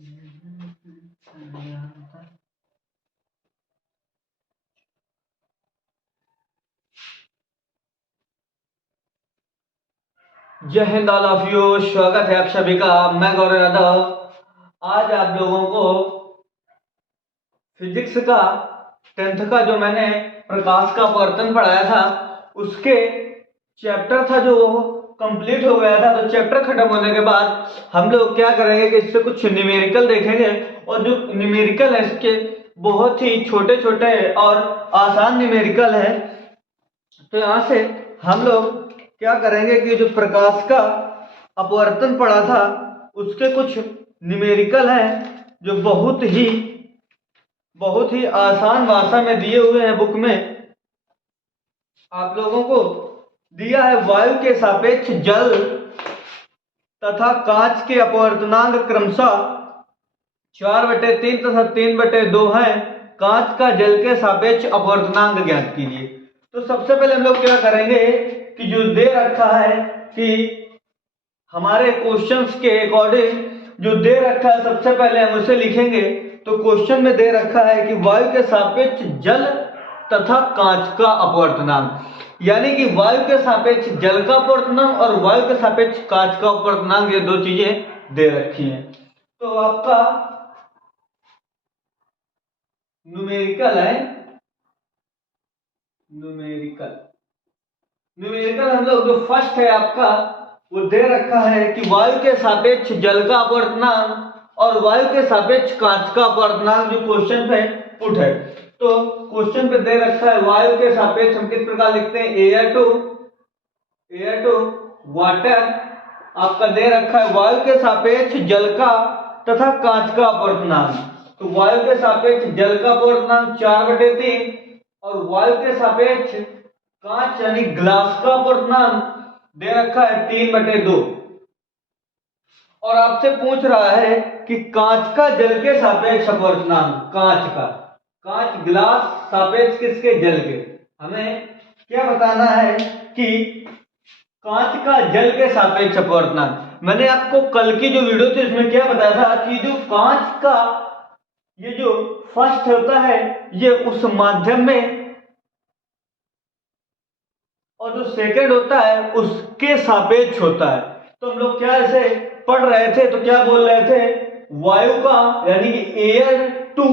जय Hind all of you. स्वागत है आप सभी का। मैं गौरव यादव। आज आप लोगों को फिजिक्स का 10th का जो मैंने प्रकाश का अपवर्तन पढ़ाया था उसके चैप्टर था जो कंप्लीट हो गया था। तो चैप्टर खत्म होने के बाद हम लोग क्या करेंगे कि इससे कुछ न्यूमेरिकल देखेंगे, और जो न्यूमेरिकल है इसके बहुत ही छोटे छोटे और आसान न्यूमेरिकल है। तो यहाँ से हम लोग क्या करेंगे कि जो प्रकाश का अपवर्तन पढ़ा था उसके कुछ न्यूमेरिकल हैं जो बहुत ही आसान भाषा में दिए हुए हैं। बुक में आप लोगों को दिया है वायु के सापेक्ष जल तथा कांच के अपवर्तनांक क्रमशः 4/3 तथा 3/2 है। कांच का जल के सापेक्ष अपवर्तनांक ज्ञात कीजिए। तो सबसे पहले हम लोग क्या करेंगे कि जो दे रखा है कि हमारे क्वेश्चंस के अकॉर्डिंग जो दे रखा है सबसे पहले हम उसे लिखेंगे। तो क्वेश्चन में दे रखा है कि वायु के सापेक्ष जल तथा कांच का अपवर्तनांक, यानी कि वायु के सापेक्ष जल का अपवर्तनांक और वायु के सापेक्ष कांच का अपवर्तनांक, ये दो चीजें दे रखी हैं। तो आपका न्यूमेरिकल है, न्यूमेरिकल हम लोग जो फर्स्ट है आपका वो दे रखा है कि वायु के सापेक्ष जल का अपवर्तनांक और वायु के सापेक्ष कांच का अपवर्तनांक जो क्वेश्चन पे पुट है। तो क्वेश्चन पे दे रखा है वायु के सापेक्ष हम किस प्रकार लिखते हैं, एयर टू वाटर। आपका दे रखा है वायु के सापेक्ष जल का तथा कांच का अपवर्तनांक। तो वायु के सापेक्ष जल का अपवर्तनांक 4/3 और वायु के सापेक्ष कांच यानी ग्लास का अपवर्तनांक दे रखा है 3/2। और आपसे पूछ रहा है कि कांच का जल के सापेक्ष अपवर्तनांक, कांच ग्लास सापेक्ष किसके, जल के। हमें क्या बताना है कि कांच का जल के सापेक्ष अपवर्तनांक। मैंने आपको कल की जो वीडियो थी उसमें क्या बताया था कि जो कांच का ये जो फर्स्ट होता है ये उस माध्यम में, और जो सेकंड होता है उसके सापेक्ष होता है। तो हम लोग क्या ऐसे पढ़ रहे थे, तो क्या बोल रहे थे, वायु का यानी कि एयर टू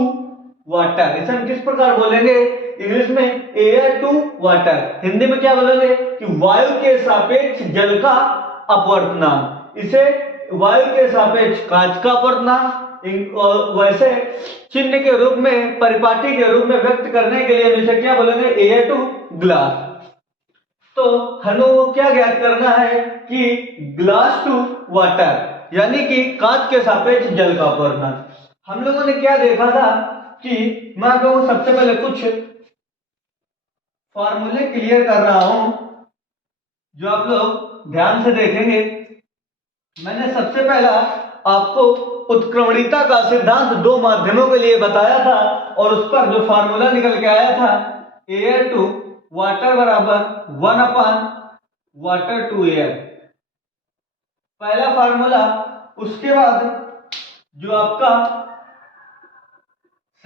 वाटर। इसे हम किस प्रकार बोलेंगे इंग्लिश में, एयर टू वाटर। हिंदी में क्या बोलेंगे कि वायु के सापेक्ष जल का अपवर्तनांक। इसे वायु के सापेक्ष कांच का अपवर्तनांक, वैसे चिन्ह के रूप में, परिपाटी के रूप में व्यक्त करने के लिए इसे क्या बोलेंगे, एयर टू ग्लास। तो हमें क्या ज्ञात करना है कि ग्लास टू वाटर यानी कि कांच के सापेक्ष जल का अपवर्तनांक। हम लोगों ने क्या देखा था कि मैं आप लोगों को सबसे पहले कुछ फॉर्मूले क्लियर कर रहा हूं जो आप लोग ध्यान से देखेंगे। मैंने सबसे पहला आपको उत्क्रमणिता का सिद्धांत दो माध्यमों के लिए बताया था और उस पर जो फार्मूला निकल के आया था, एयर टू वाटर बराबर 1/वाटर टू एयर, पहला फार्मूला। उसके बाद जो आपका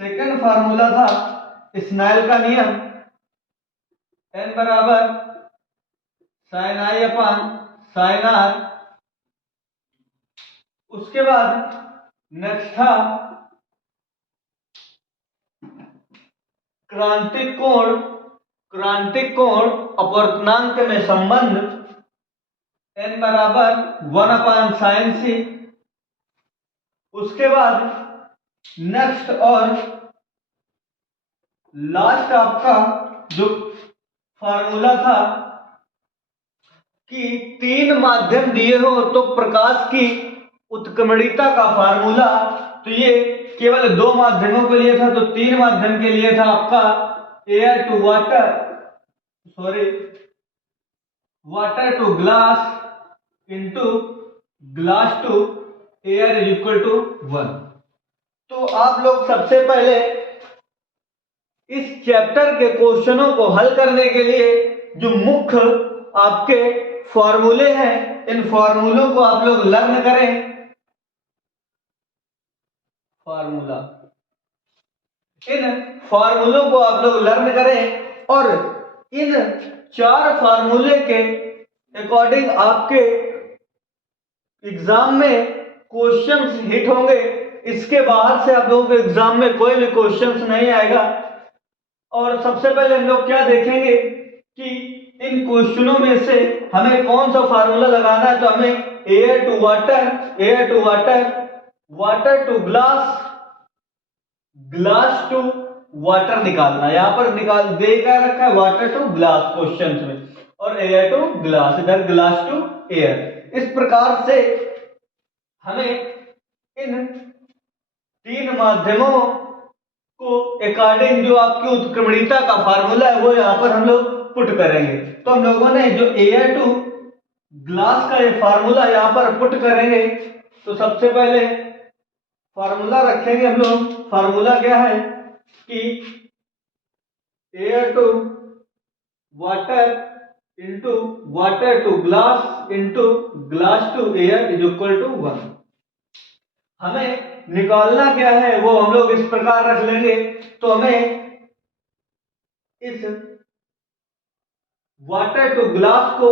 सेकंड फार्मूला था स्नेल का नियम, n बराबर sin i upon sin r। उसके बाद नेक्स्ट था क्रांतिक कोण अपवर्तनांक में संबंध, n बराबर 1/sin c। उसके बाद नेक्स्ट और लास्ट आपका जो फार्मूला था कि तीन माध्यम दिए हो तो प्रकाश की उत्क्रमणिता का फार्मूला। तो ये केवल दो माध्यमों के लिए था, तो तीन माध्यम के लिए था आपका air to water, water to glass into glass to air is equal to 1। तो आप लोग सबसे पहले इस चैप्टर के क्वेश्चनों को हल करने के लिए जो मुख्य आपके फॉर्मूले हैं इन फॉर्मूलों को आप लोग लर्न करें। फार्मूला। इन फार्मूलों को आप लोग लर्न करें और इन 4 फार्मूले के अकॉर्डिंग आपके एग्जाम में क्वेश्चंस हिट होंगे। इसके बाहर से आप लोगों के एग्जाम में कोई भी क्वेश्चंस नहीं आएगा। और सबसे पहले हम लोग क्या देखेंगे कि इन क्वेश्चनों में से हमें कौन सा फार्मूला लगाना है। तो हमें air to water, water to glass, glass to water निकालना है। यहां पर निकाल दे क्या रखा है, वाटर टू ग्लास क्वेश्चन में, और एयर टू ग्लास, इधर ग्लास टू एयर। इस प्रकार से हमें इन 3 माध्यमों को अकॉर्डिंग जो आपकी उत्क्रमणिता का फार्मूला है वो यहाँ पर हम लोग पुट करेंगे। तो हम लोगों ने जो एयर टू ग्लास का ये फार्मूला यहाँ पर पुट करेंगे। तो सबसे पहले फार्मूला रखेंगे हम लोग। फार्मूला क्या है कि air to water into water to glass into glass to air is equal to 1। हमें निकालना क्या है वो हम लोग इस प्रकार रख लेंगे। तो हमें इस वाटर टू ग्लास को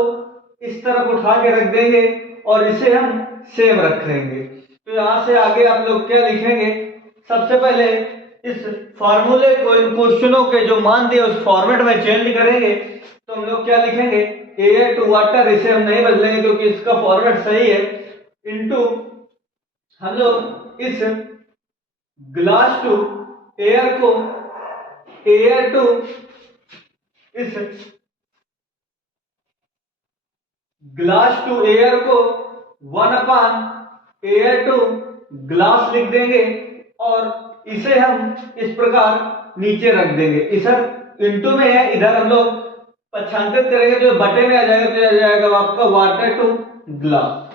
इस तरफ उठा के रख देंगे और इसे हम सेम रख लेंगे। तो यहां से आगे आप लोग क्या लिखेंगे, सबसे पहले इस फार्मूले को इन क्वेश्चनों के जो मान दिए उस फॉर्मेट में चेंज करेंगे। तो हम लोग क्या लिखेंगे, एयर टू वाटर, इसे हम नहीं बदलेंगे क्योंकि इसका फॉर्मेट सही है, इनटू हम लोग इस ग्लास टू एयर को, एयर टू इस ग्लास टू एयर को 1 अपान एयर टू ग्लास लिख देंगे और इसे हम इस प्रकार नीचे रख देंगे। इधर इनटू में है, इधर हम लोग पक्षांतरित करेंगे तो बटे में आ जाएगा, तो आ जाएगा आपका वाटर टू ग्लास।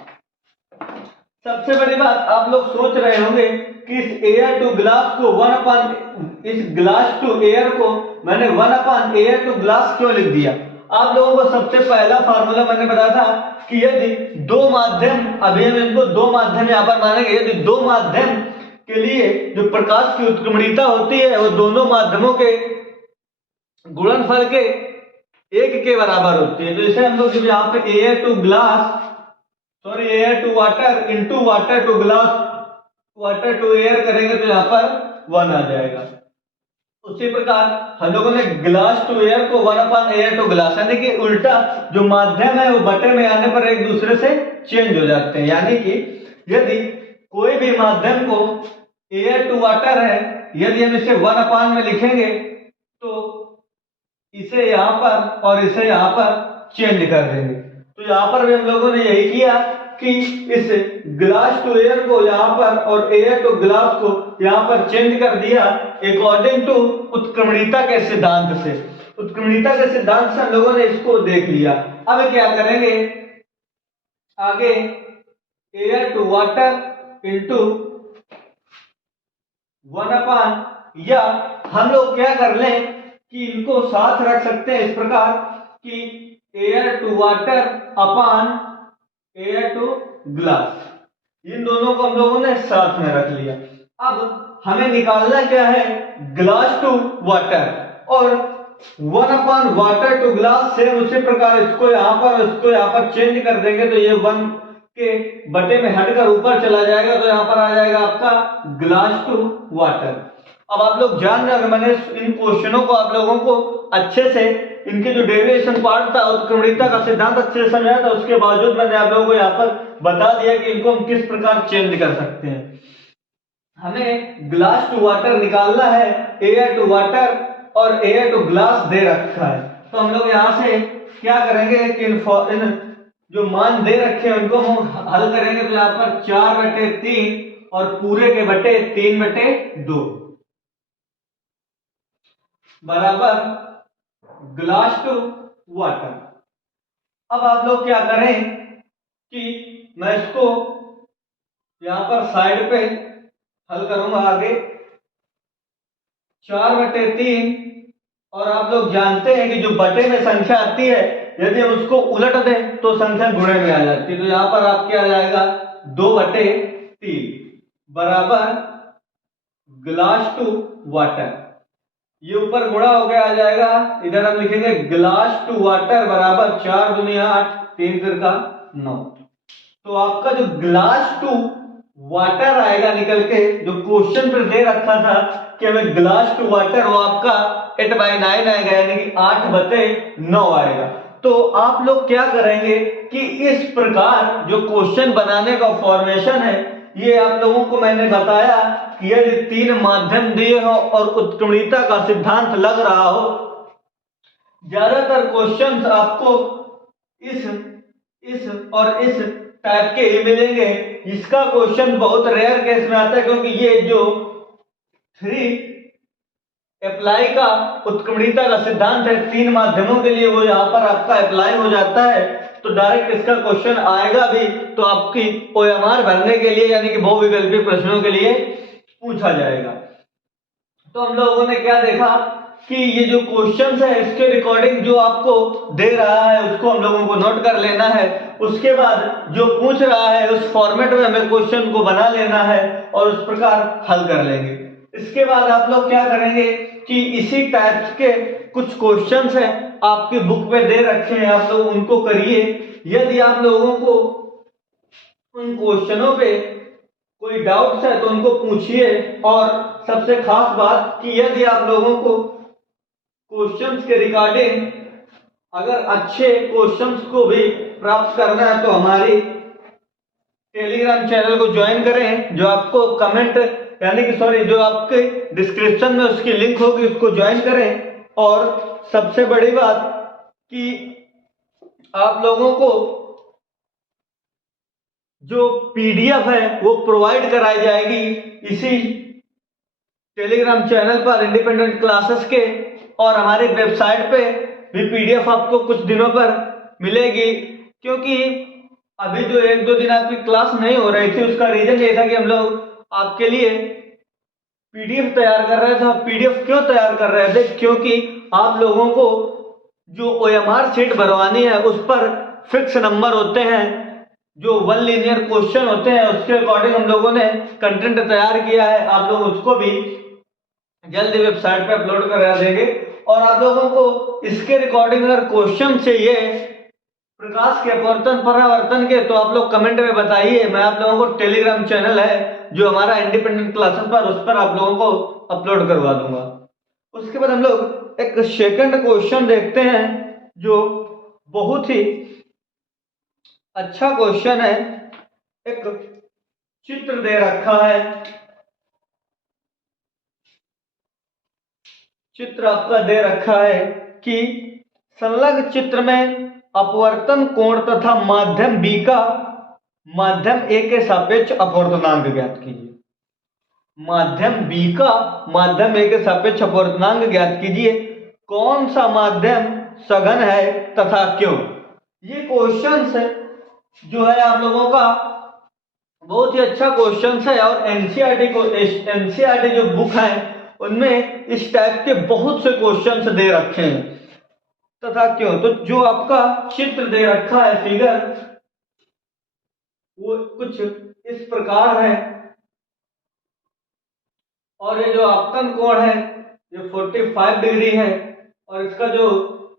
सबसे बड़ी बात आप लोग सोच रहे होंगे कि इस एयर टू ग्लास को 1 अपान इस ग्लास टू एयर को मैंने 1 अपान एयर टू ग्लास क्यों लिख दिया। आप लोगों को सबसे पहला फार्मूला मैंने बताया था कि यदि 2 माध्यम, अभी हम इनको 2 माध्यम यहां पर मानेंगे, यदि 2 माध्यम के लिए जो प्रकाश की उत्क्रमणीयता होती है वो दोनों माध्यमों के गुणनफल के 1 के बराबर होती है। तो इसे हम लोग यहाँ पे air to glass, sorry air to water into water to glass, water to air करेंगे तो यहाँ पर 1 आ जाएगा। उसी प्रकार हम लोगों ने ग्लास टू एयर को 1 अपान एयर टू ग्लास, यानी कि उल्टा जो माध्यम है वो बटे में आने पर एक दूसरे से चेंज हो जाते हैं। यानी कि यदि कोई भी माध्यम को एयर टू वाटर है, यदि हम इसे 1 अपान में लिखेंगे तो इसे यहां पर और इसे यहां पर चेंज कर देंगे। तो यहां पर भी हम लोगों ने यही किया कि इस ग्लास टू एयर को यहां पर और एयर टू ग्लास को यहां पर चेंज कर दिया अकॉर्डिंग टू उत्क्रमणीयता के सिद्धांत से। उत्क्रमणीयता के सिद्धांत से हम लोगों ने इसको देख लिया। अब क्या करेंगे आगे, एयर टू वाटर इंटू 1 अपान, या हम लोग क्या कर लें कि इनको साथ रख सकते हैं इस प्रकार कि एयर टू वाटर अपान एयर टू ग्लास, इन दोनों को हम लोगों ने साथ में रख लिया। अब हमें निकालना क्या है, ग्लास टू वाटर, और 1 अपान वाटर टू ग्लास सेम उसी प्रकार इसको यहां पर इसको यहां पर चेंज कर देंगे तो ये 1 के बटे में हटकर ऊपर चला जाएगा, तो यहां पर आ जाएगा आपका ग्लास टू वाटर। अब आप लोग जान रहे हैं, मैंने इन क्वेश्चनों को आप लोगों को अच्छे से इनके जो डेरिवेशन पार्ट था उत्क्रमणीयता का सिद्धांत अच्छे से समझाया था, उसके बावजूद मैंने आप लोगों को यहाँ पर बता दिया कि इनको हम किस प्रकार चेंज कर सकते हैं। हमें ग्लास टू वाटर निकालना है, एयर टू वाटर और एयर टू ग्लास दे रखा है। तो हम लोग यहाँ से क्या करेंगे कि इन जो मान दे रखे हैं उनको हम हल करेंगे। तो यहाँ पर 4/3 और पूरे के बटे 3/2 बराबर ग्लास टू वाटर। अब आप लोग क्या करें कि मैं इसको यहां पर साइड पे हल करूंगा आगे, 4/3, और आप लोग जानते हैं कि जो बटे में संख्या आती है यदि हम उसको उलट दें तो संख्या गुणे में आ जाती है। तो यहां पर आप क्या आ जाएगा 2/3 बराबर ग्लास टू वाटर, ये ऊपर गुणा होकर आ जाएगा, इधर हम लिखेंगे ग्लास टू वाटर बराबर 4 दूनी 8 3 तिरका 9। तो आपका जो ग्लास टू वाटर आएगा निकल के, जो क्वेश्चन पर दे रखा था कि हमें ग्लास टू वाटर, वो आपका 8/9 आएगा, यानी कि 8/9 आएगा। तो आप लोग क्या करेंगे कि इस प्रकार जो क्वेश्चन बनाने का फॉर्मेशन है, ये आप लोगों को मैंने बताया कि यदि 3 माध्यम दिए हो और उत्क्रमणिता का सिद्धांत लग रहा हो, ज्यादातर क्वेश्चंस आपको इस और इस टाइप के ही मिलेंगे। इसका क्वेश्चन बहुत रेयर केस में आता है, क्योंकि ये जो 3 अप्लाई का उत्क्रमणिता का सिद्धांत है 3 माध्यमों के लिए, वो यहाँ पर आपका अप्लाई हो जाता है। तो डायरेक्ट इसका क्वेश्चन आएगा भी, तो आपकी OMR भरने के लिए, यानी कि बहुविकल्पी प्रश्नों के लिए पूछा जाएगा। तो हम लोगों ने क्या देखा कि ये जो क्वेश्चंस है, इसके रिकॉर्डिंग जो आपको दे रहा है उसको हम लोगों को नोट कर लेना है। उसके बाद जो पूछ रहा है उस फॉर्मेट में हमें क्वेश्चन को बना लेना है और उस प्रकार हल कर लेंगे। इसके बाद आप लोग क्या करेंगे कि इसी टाइप के कुछ क्वेश्चंस हैं आपकी बुक में दे रखे हैं, आप लोग उनको करिए। यदि आप लोगों को उन क्वेश्चनों पे कोई डाउट्स है तो उनको पूछिए। और सबसे खास बात कि यदि आप लोगों को क्वेश्चंस के रिगार्डिंग अगर अच्छे क्वेश्चंस को भी प्राप्त करना है तो हमारी टेलीग्राम चैनल को ज्वाइन करें, जो आपको कमेंट यानी कि जो आपके डिस्क्रिप्शन में उसकी लिंक होगी, उसको ज्वाइन करें। और सबसे बड़ी बात कि आप लोगों को जो PDF है वो प्रोवाइड कराई जाएगी इसी टेलीग्राम चैनल पर इंडिपेंडेंट क्लासेस के, और हमारी वेबसाइट पे भी PDF आपको कुछ दिनों पर मिलेगी। क्योंकि अभी जो 1-2 दिन आपकी क्लास नहीं हो रही थी, उसका रीजन ये था कि हम लोग आपके लिए PDF तैयार कर रहे थे। PDF क्यों तैयार कर रहे थे? क्योंकि आप लोगों को जो OMR शीट भरवानी है उस पर फिक्स नंबर होते हैं, जो 1 लीनियर क्वेश्चन होते हैं, उसके अकॉर्डिंग हम लोगों ने कंटेंट तैयार किया है। आप लोग उसको भी जल्दी वेबसाइट पे अपलोड करा देंगे। और आप लोगों को इसके रिकॉर्डिंग अगर क्वेश्चन चाहिए प्रकाश के अपवर्तन परावर्तन के, तो आप लोग कमेंट में बताइए। मैं आप लोगों को टेलीग्राम चैनल है जो हमारा इंडिपेंडेंट क्लासेस पर, उस पर आप लोगों को अपलोड करवा दूंगा। उसके बाद हम लोग एक सेकंड क्वेश्चन देखते हैं जो बहुत ही अच्छा क्वेश्चन है। एक चित्र दे रखा है, चित्र आपका दे रखा है कि संलग्न चित्र में अपवर्तन कोण तथा माध्यम B का माध्यम A के सापेक्ष अपवर्तनांक ज्ञात कीजिए। माध्यम B का माध्यम A के सापेक्ष अपवर्तनांक ज्ञात कीजिए। कौन सा माध्यम सघन है तथा क्यों? ये क्वेश्चन है जो है आप लोगों का बहुत ही अच्छा क्वेश्चन है। और NCERT जो बुक है उनमें इस टाइप के बहुत से क्वेश्चंस दे रखे हैं। तथा क्यों, तो जो आपका चित्र दे रखा है फिगर, वो कुछ इस प्रकार है। और ये जो आपतन कोण है ये 45 डिग्री है, और इसका जो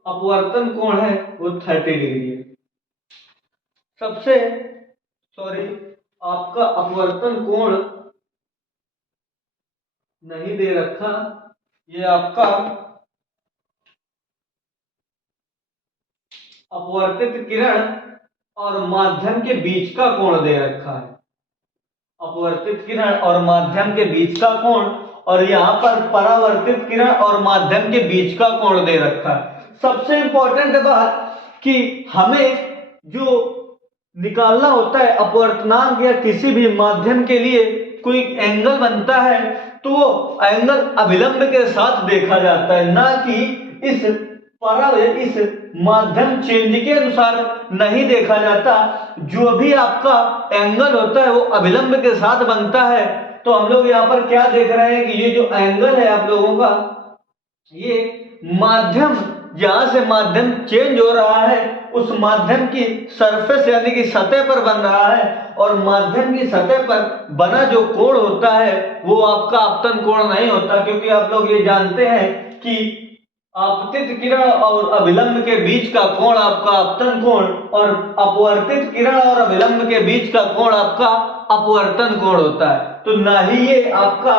अपवर्तन कोण है वो 30 डिग्री है। आपका अपवर्तन कोण नहीं दे रखा, ये आपका अपवर्तित किरण और माध्यम के बीच का कोण दे रखा है। अपवर्तित किरण और माध्यम के बीच का कोण, और यहाँ पर परावर्तित किरण और माध्यम के बीच का कोण दे रखा है। सबसे इंपॉर्टेंट बात कि हमें जो निकालना होता है अपवर्तनांक या किसी भी माध्यम के लिए कोई एंगल बनता है तो वो एंगल अभिलंब के साथ देखा जाता है, ना कि इस माध्यम चेंज के अनुसार नहीं देखा जाता। जो भी आपका एंगल होता है वो अभिलंब के साथ बनता है। तो हम लोग यहाँ पर क्या देख रहे हैं कि ये जो एंगल है आप लोगों का, ये माध्यम जहां से माध्यम चेंज हो रहा है उस माध्यम की सरफेस यानी कि सतह पर बन रहा है, और माध्यम की सतह पर बना जो कोण होता है वो आपका आपतन कोण नहीं होता, क्योंकि आप लोग ये जानते हैं कि आपतित किरण और अभिलंब के बीच का कोण आपका आपतन कोण, और अपवर्तित किरण और अभिलंब के बीच का कोण आपका अपवर्तन कोण होता है। तो ना ही ये आपका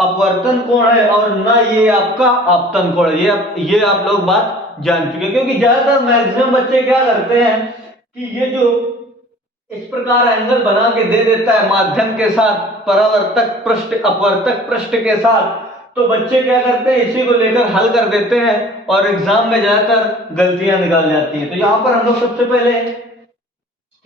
अपवर्तन कोण है और ना ये आपका आपतन कोण है। ये आप लोग बात जान चुके हैं, क्योंकि ज्यादातर मैक्सिमम बच्चे क्या करते हैं कि ये जो इस प्रकार एंगल बना के दे देता है माध्यम के साथ परावर्तक पृष्ठ अपवर्तक पृष्ठ के साथ, तो बच्चे क्या करते हैं इसी को लेकर हल कर देते हैं और एग्जाम में ज्यादातर गलतियां निकाल जाती है। तो यहाँ पर हम लोग सबसे पहले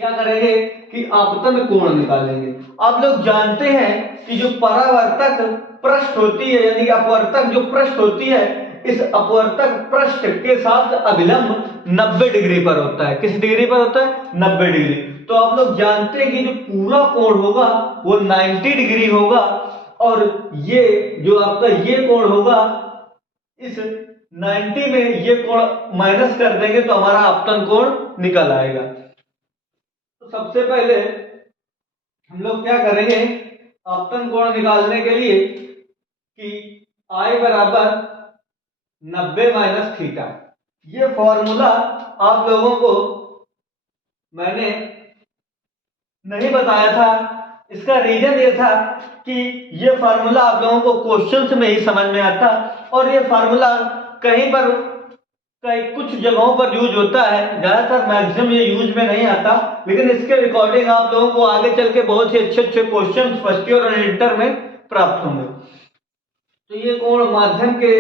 क्या करेंगे कि आपतन कोण निकालेंगे। आप लोग जानते हैं कि जो परावर्तक पृष्ठ होती है यानी कि अपवर्तक जो पृष्ठ होती है, इस अपवर्तक पृष्ठ के साथ अभिलंब 90 डिग्री पर होता है। किस डिग्री पर होता है? 90 डिग्री। तो आप लोग जानते हैं कि जो पूरा कोण होगा वो 90 डिग्री होगा, और ये जो आपका ये कोण होगा इस 90 में ये कोण माइनस कर देंगे तो हमारा आपतन कोण निकल आएगा। तो सबसे पहले हम लोग क्या करेंगे आपतन कोण निकालने के लिए कि I बराबर 90 माइनस थीटा। ये फॉर्मूला आप लोगों को मैंने नहीं बताया था। इसका रीजन ये था कि ये फार्मूला आप लोगों को क्वेश्चंस में ही समझ में आता, और ये फार्मूला कहीं पर कुछ जगहों पर यूज होता है, ज्यादातर मैक्सिमम ये यूज में नहीं आता, लेकिन इसके रिकॉर्डिंग आप लोगों को आगे चल के बहुत ही अच्छे अच्छे क्वेश्चन फर्स्ट ईयर और इंटर में प्राप्त होंगे। तो ये कोण माध्यम के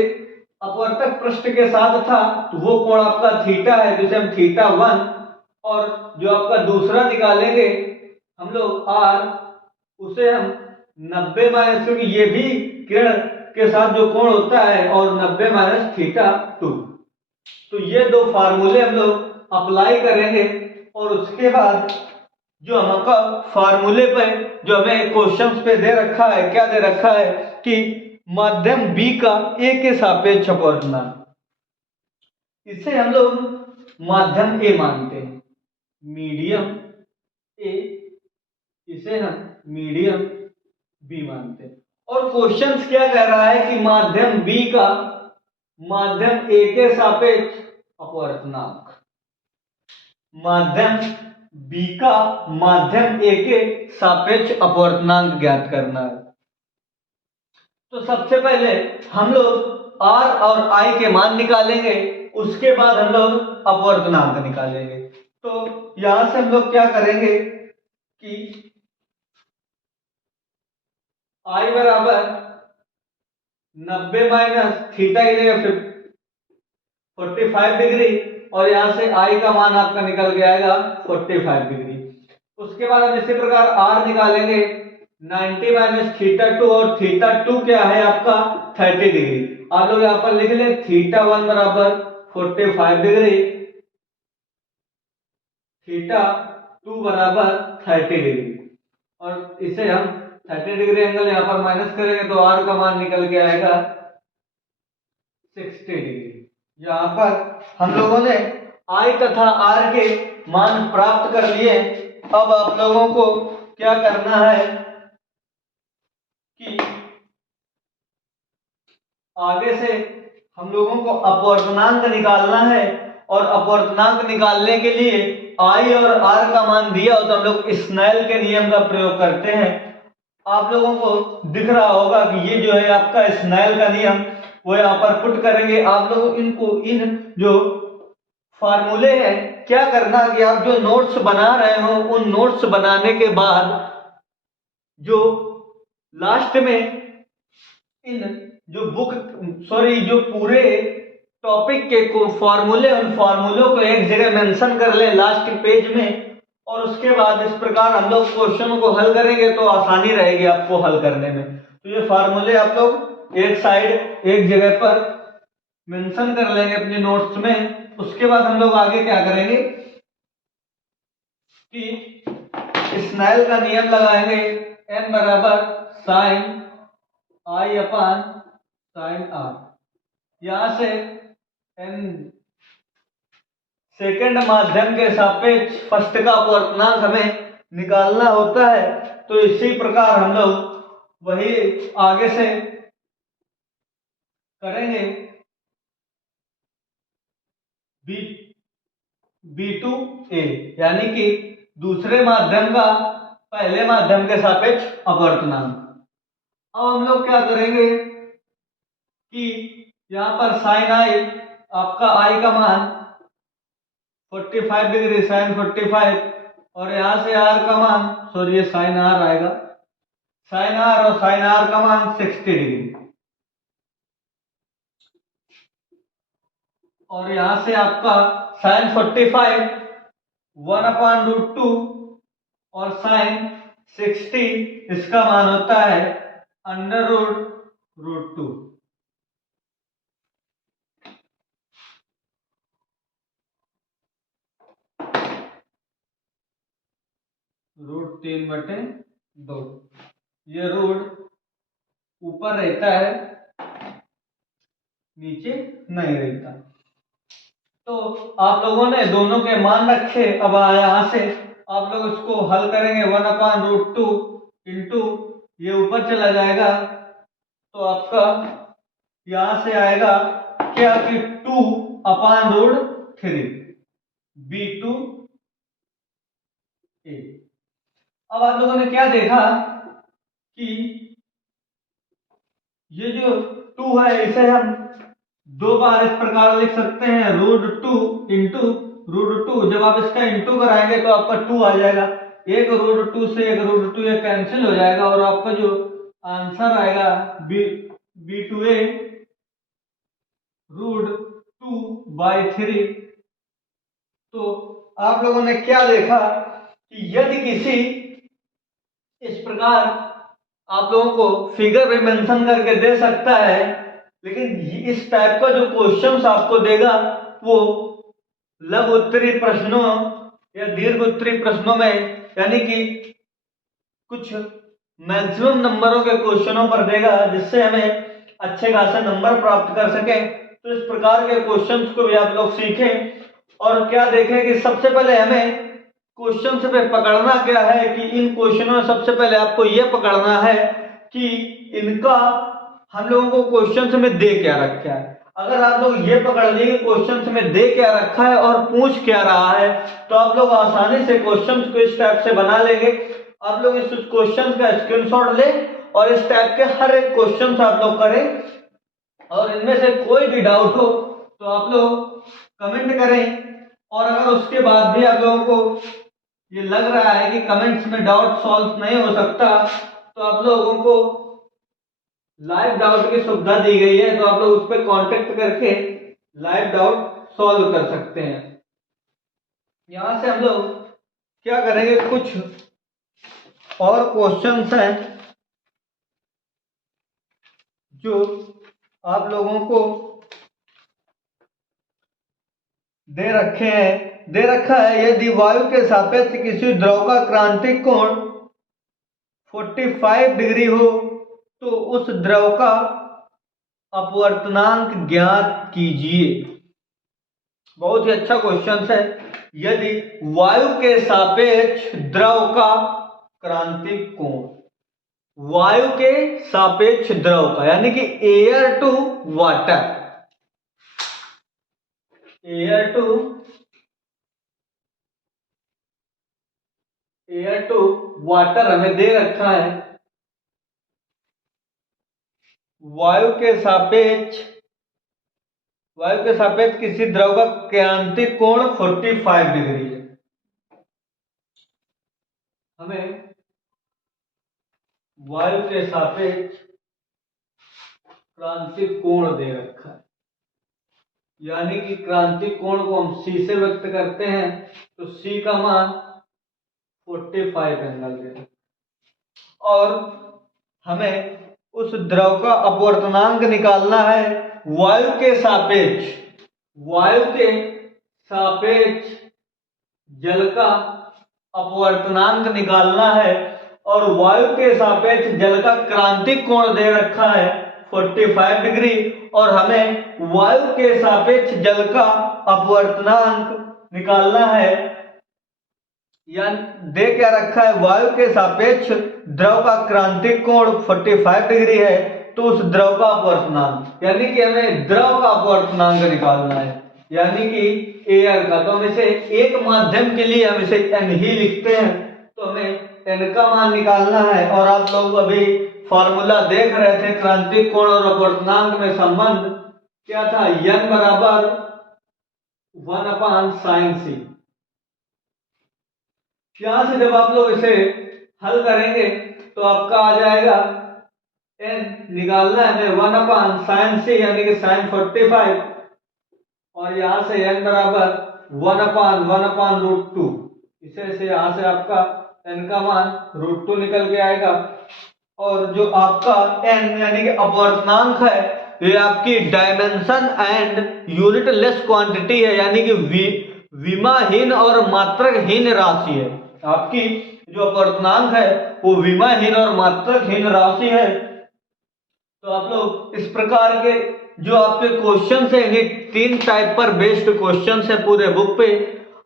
अपवर्तक पृष्ठ के साथ था, तो वो कोण आपका थीटा है जिसे हम थीटा 1, और जो आपका दूसरा निकालेंगे हम लोग R, उसे हम 90 माइनस, क्योंकि ये भी किरण के साथ जो कोण होता है, और 90 माइनस थीटा 2। तो ये दो फार्मूले हम लोग अप्लाई करेंगे, और उसके बाद जो हमका फार्मूले पे जो हमें क्वेश्चंस पे दे रखा है, क्या दे रखा है कि माध्यम B का A के सापेक्ष अपवर्तनांक, इसे हम लोग माध्यम A मानते हैं, मीडियम A, इसे हम मीडियम B मानते हैं। और क्वेश्चंस क्या कह रहा है कि माध्यम B का माध्यम A के सापेक्ष अपवर्तनांक, माध्यम B का माध्यम A के सापेक्ष अपवर्तनांक ज्ञात करना है। तो सबसे पहले हम लोग R और I के मान निकालेंगे, उसके बाद हम लोग अपवर्तनांक निकालेंगे। तो यहां से हम लोग क्या करेंगे कि I बराबर 90 माइनस थीटा की जगह 45 डिग्री, और यहां से I का मान आपका निकल के आएगा 45 डिग्री। उसके बाद हम इसी प्रकार R निकालेंगे 90 माइनस थीटा 2, और थीटा 2 क्या है आपका 30 डिग्री। आप लोग यहाँ पर लिख ले थीटा 1 बराबर 45 डिग्री, थीटा 2 बराबर 30 डिग्री, और इसे हम 30 डिग्री एंगल यहाँ पर माइनस करेंगे तो R का मान निकल के आएगा 60 डिग्री। यहाँ पर हम लोगों ने I तथा R के मान प्राप्त कर लिए। अब आप लोगों को क्या करना है कि आगे से हम लोगों को अपवर्तनांक निकालना है, और अपवर्तनांक निकालने के लिए I और R का मान दिया हो तो हम लोग स्नेल के नियम का प्रयोग करते हैं। आप लोगों को दिख रहा होगा कि ये जो है आपका स्नेल का नियम, वो यहाँ पर पुट करेंगे। आप लोग इनको इन जो फार्मूले हैं क्या करना कि आप जो नोट्स बना रहे हो उन नोट्स बनाने के बाद जो लास्ट में इन जो जो पूरे टॉपिक के फॉर्मूले, उन फॉर्मूलों को एक जगह मेंशन कर ले लास्ट पेज में, और उसके बाद इस प्रकार हम लोग क्वेश्चनों को हल करेंगे तो आसानी रहेगी आपको हल करने में। तो ये फॉर्मूले आप लोग एक साइड एक जगह पर मेंशन कर लेंगे अपने नोट्स में। उसके बाद हम लोग आगे क्या करेंगे कि स्नेल का नियम लगाएंगे, n बराबर sine I upon sine R। यहां से n सेकंड माध्यम के सापेक्ष फर्स्ट का अपवर्तनांक हमें निकालना होता है। तो इसी प्रकार हम लोग वही आगे से करेंगे। B2A यानी कि दूसरे माध्यम का पहले माध्यम के सापेक्ष अपवर्तनांक। अब हम लोग क्या करेंगे कि यहाँ पर साइन आई, आपका आई का मान 45 डिग्री, साइन 45, और यहाँ से आर का मान, सॉरी ये साइन आर आएगा, साइन आर और साइन आर का मान 60 डिग्री, और यहां से आपका साइन 45 1/√2 और साइन 60 इसका मान होता है √2। √3/2। ये रूट ऊपर रहता है, नीचे नहीं रहता। तो आप लोगों ने दोनों के मान रखे। अब यहां से आप लोग इसको हल करेंगे। 1/√2 इंटू ये ऊपर चला जाएगा, तो आपका यहां से आएगा क्या कि 2/√3 B2A। अब आप लोगों ने क्या देखा कि ये जो 2 है इसे हम दो बार इस प्रकार लिख सकते हैं, √2 इंटू √2। जब आप इसका इंटू कराएंगे तो आपका 2 आ जाएगा। एक √2 से एक √2 ये कैंसिल हो जाएगा, और आपका जो आंसर आएगा B2A √2/3। तो आप लोगों ने क्या देखा कि यदि किसी इस प्रकार आप लोगों को फिगर में मेंशन करके दे सकता है, लेकिन इस टाइप का जो क्वेश्चंस आपको देगा वो लघु उत्तरी प्रश्नों या दीर्घ उत्तरी प्रश्नों में, यानी कि कुछ मैक्सिमम नंबरों के क्वेश्चनों पर देगा, जिससे हमें अच्छे खासे नंबर प्राप्त कर सके। तो इस प्रकार के क्वेश्चंस को भी आप लोग सीखें, और क्या देखें कि सबसे पहले हमें क्वेश्चन पे पकड़ना क्या है कि इन क्वेश्चनों में सबसे पहले आपको यह पकड़ना है कि इनका हम लोगों को क्वेश्चन में दे क्या रखा है। अगर आप लोग ये पकड़ लिए क्वेश्चन में दे क्या रखा है और पूछ क्या रहा है, तो आप लोग आसानी से क्वेश्चन को इस टाइप से बना लेंगे। आप लोग इस क्वेश्चन का स्क्रीनशॉट लें और इस टाइप के हर एक क्वेश्चन आप लोग करें, और इनमें से कोई भी डाउट हो तो आप लोग कमेंट करें। और अगर उसके बाद भी आप लोगों को ये लग रहा है कि कमेंट्स में डाउट सॉल्व नहीं हो सकता, तो आप लोगों को लाइव डाउट की सुविधा दी गई है, तो आप लोग उस पर कांटेक्ट करके लाइव डाउट सॉल्व कर सकते हैं। यहां से हम लोग क्या करेंगे, कुछ और क्वेश्चंस हैं जो आप लोगों को दे रखा है। यदि वायु के सापेक्ष किसी द्रव का क्रांतिक कोण 45 डिग्री हो तो उस द्रव का अपवर्तनांक ज्ञात कीजिए। बहुत ही अच्छा क्वेश्चन है। यदि वायु के सापेक्ष द्रव का क्रांतिक कोण, वायु के सापेक्ष द्रव का यानी कि air to water, air to water हमें दे रखा है। वायु के सापेक्ष किसी द्रव का क्रांतिक कोण 45 डिग्री है। हमें वायु के सापेक्ष क्रांतिक कोण दे रखा है, यानी कि क्रांतिक कोण को हम C से व्यक्त करते हैं, तो C का मान 45 एंगल है। और हमें उस द्रव का अपवर्तनांक निकालना है वायु के सापेक्ष जल का अपवर्तनांक निकालना है, और वायु के सापेक्ष जल का क्रांतिक कोण दे रखा है 45 डिग्री, और हमें वायु के सापेक्ष जल का अपवर्तनांक निकालना है, या दे क्या रखा है, वायु के सापेक्ष द्रव का क्रांतिक कोण 45 डिग्री है, तो उस द्रव का अपवर्तनांक, यानी कि हमें द्रव का अपवर्तनांक निकालना है, यानी कि एयर का। तो हम इसे एक माध्यम के लिए हम इसे n ही लिखते हैं, तो हमें n का मान निकालना है। और आप लोग अभी फॉर्मूला देख रहे थे, क्रांतिक कोण और अपवर्तनांक में संबंध क्या था, n बराबर 1/sin c। यहां से जब आप लोग इसे हल करेंगे तो आपका आ जाएगा, n निकालना है हमें 1/sin c यानी कि sin 45, और यहां से n बराबर 1/√2, इसे यहां से आपका n का मान √2 निकल के आएगा। और जो आपका n यानी कि अपवर्तनांक है, ये आपकी dimension and unit less quantity है, यानी कि विमाहीन और मात्रकहीन राशि है। आपकी जो अपवर्तनांक है वो विमाहीन और मात्रकहीन राशि है। तो आप लोग इस प्रकार के जो आपके क्वेश्चन है, ये 3 टाइप पर बेस्ड क्वेश्चन है पूरे बुक पे,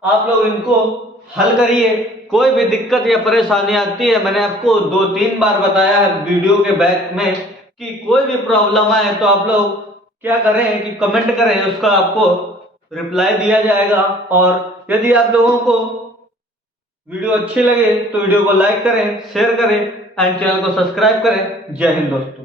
आप लोग इनको हल करिए। कोई भी दिक्कत या परेशानी आती है, मैंने आपको 2-3 बार बताया है वीडियो के बैक में कि कोई भी प्रॉब्लम आए तो आप लोग क्या करें कि कमेंट करें, उसका आपको रिप्लाई दिया जाएगा। और यदि आप लोगों को वीडियो अच्छी लगे तो वीडियो को लाइक करें, शेयर करें एंड चैनल को सब्सक्राइब करें। जय हिंद दोस्तों।